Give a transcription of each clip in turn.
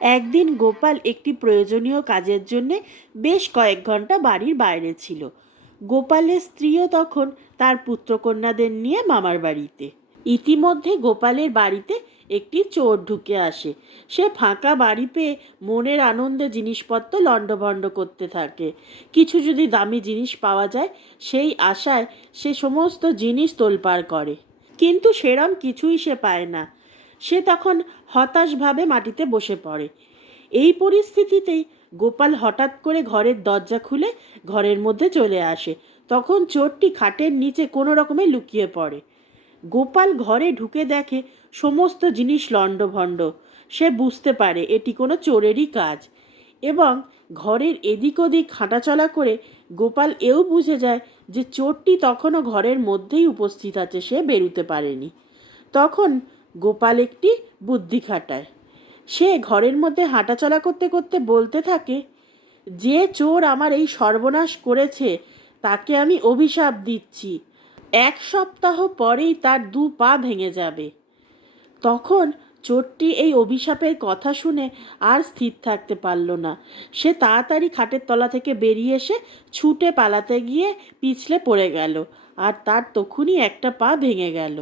একদিন গোপাল একটি প্রয়োজনীয় কাজের জন্যে বেশ কয়েক ঘণ্টা বাড়ির বাইরে ছিল। গোপালের স্ত্রীও তখন তার পুত্রকন্যাদের নিয়ে মামার বাড়িতে। ইতিমধ্যে গোপালের বাড়িতে একটি চোর ঢুকে আসে। সে ফাঁকা বাড়ি পেয়ে মনের আনন্দে জিনিসপত্র লণ্ডভণ্ড করতে থাকে। কিছু যদি দামি জিনিস পাওয়া যায়, সেই আশায় সে সমস্ত জিনিস তোলপাড় করে। কিন্তু সেরম কিছুই সে পায় না। সে তখন হতাশভাবে মাটিতে বসে পড়ে। এই পরিস্থিতিতেই গোপাল হঠাৎ করে ঘরের দরজা খুলে ঘরের মধ্যে চলে আসে। তখন চোরটি খাটের নিচে কোনো রকমে লুকিয়ে পড়ে। গোপাল ঘরে ঢুকে দেখে সমস্ত জিনিস লণ্ডভণ্ড। সে বুঝতে পারে এটি কোনো চোরেরই কাজ। এবং ঘরের এদিক ওদিক হাঁটাচলা করে গোপাল এও বুঝে যায় যে চোরটি তখনও ঘরের মধ্যেই উপস্থিত আছে সে বেরুতে পারেনি। তখন গোপাল একটি বুদ্ধি খাটায়। সে ঘরের মধ্যে হাঁটাচলা করতে করতে বলতে থাকে, যে চোর আমার এই সর্বনাশ করেছে, তাকে আমি অভিশাপ দিচ্ছি। এক সপ্তাহ পরেই তার দু পা ভেঙে যাবে। তখন চোরটি এই অভিশাপের কথা শুনে আর স্থির থাকতে পারল না। সে তাড়াতাড়ি খাটের তলা থেকে বেরিয়ে এসে ছুটে পালাতে গিয়ে পিছলে পড়ে গেল, আর তার তখনই একটা পা ভেঙে গেল।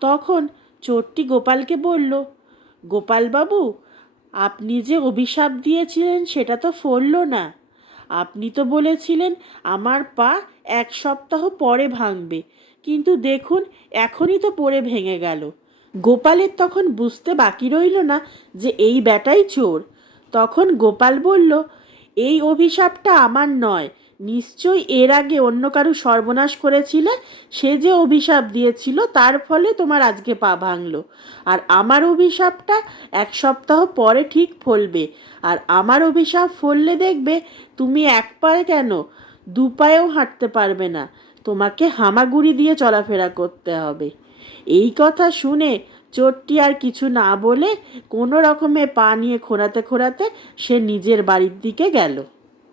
তখন চোরটি গোপালকে বলল, গোপালবাবু, আপনি যে অভিশাপ দিয়েছিলেন সেটা তো ফলল না। আপনি তো বলেছিলেন আমার পা এক সপ্তাহ পরে ভাঙবে, কিন্তু দেখুন এখনই তো পড়ে ভেঙে গেল। গোপালের তখন বুঝতে বাকি রইল না যে এই ব্যাটাই চোর। তখন গোপাল বলল, এই অভিশাপটা আমার নয় নিশ্চয়ই এর আগে অন্য কারু সর্বনাশ করেছিলে? সে যে অভিশাপ দিয়েছিল, তার ফলে তোমার আজকে পা ভাঙলো। আর আমার অভিশাপটা এক সপ্তাহ পরে ঠিক ফলবে। আর আমার অভিশাপ ফললে দেখবে তুমি এক পায়ে কেন? দু পায়েও হাঁটতে পারবে না। তোমাকে হামাগুড়ি দিয়ে চলাফেরা করতে হবে। এই কথা শুনে চোরটি আর কিছু না বলে কোনো রকমে পা নিয়ে খোঁড়াতে খোঁড়াতে সে নিজের বাড়ির দিকে গেল।